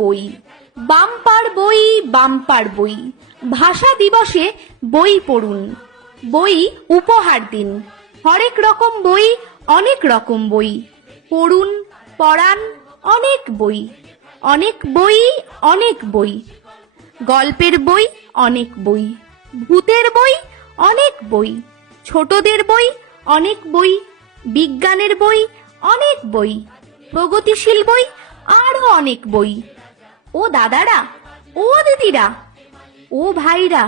বই, বাম্পার বই, বাম্পার বই। ভাষা দিবসে বই পড়ুন, বই উপহার দিন। হরেক রকম বই, অনেক রকম বই। পড়ুন, পড়ান অনেক বই, অনেক বই, অনেক বই। গল্পের বই, অনেক বই। ভূতের বই, অনেক বই। ছোটদের বই, অনেক বই। বিজ্ঞানের বই, অনেক বই। প্রগতিশীল বই, আরো অনেক বই। ও দাদারা, ও দিদিরা, ও ভাইরা,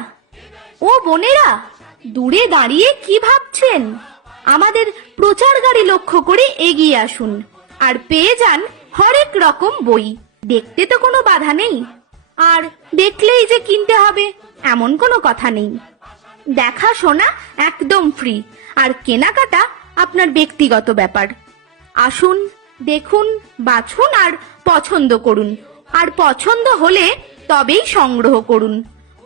ও বোনেরা, দূরে দাঁড়িয়ে কি ভাবছেন? আমাদের প্রচার গাড়ি লক্ষ্য করে এগিয়ে আসুন আর পেয়ে যান হরেক রকম বই। দেখতে তো কোনো বাধা নেই, আর দেখলেই যে কিনতে হবে এমন কোনো কথা নেই। দেখাশোনা একদম ফ্রি, আর কেনাকাটা আপনার ব্যক্তিগত ব্যাপার। আসুন, দেখুন, বাছুন আর পছন্দ করুন, আর পছন্দ হলে তবেই সংগ্রহ করুন।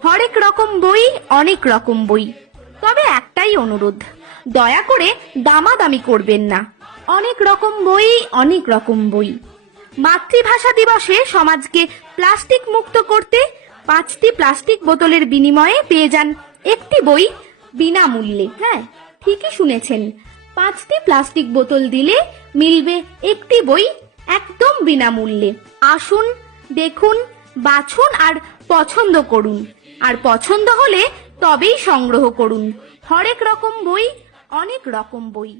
হরেক রকম বই, অনেক রকম বই। তবে একটাই অনুরোধ, দয়া করে দামাদামি করবেন না। অনেক রকম বই, অনেক রকম বই। মাতৃভাষা দিবসে সমাজকে প্লাস্টিক মুক্ত করতে 5টি প্লাস্টিক বোতলের বিনিময়ে পেয়ে যান একটি বই বিনামূল্যে। হ্যাঁ, ঠিকই শুনেছেন, 5টি প্লাস্টিক বোতল দিলে মিলবে একটি বই একদম বিনামূল্যে। আসুন, দেখুন, বাছুন আর পছন্দ করুন, আর পছন্দ হলে তবেই সংগ্রহ করুন। হরেক রকম বই, অনেক রকম বই।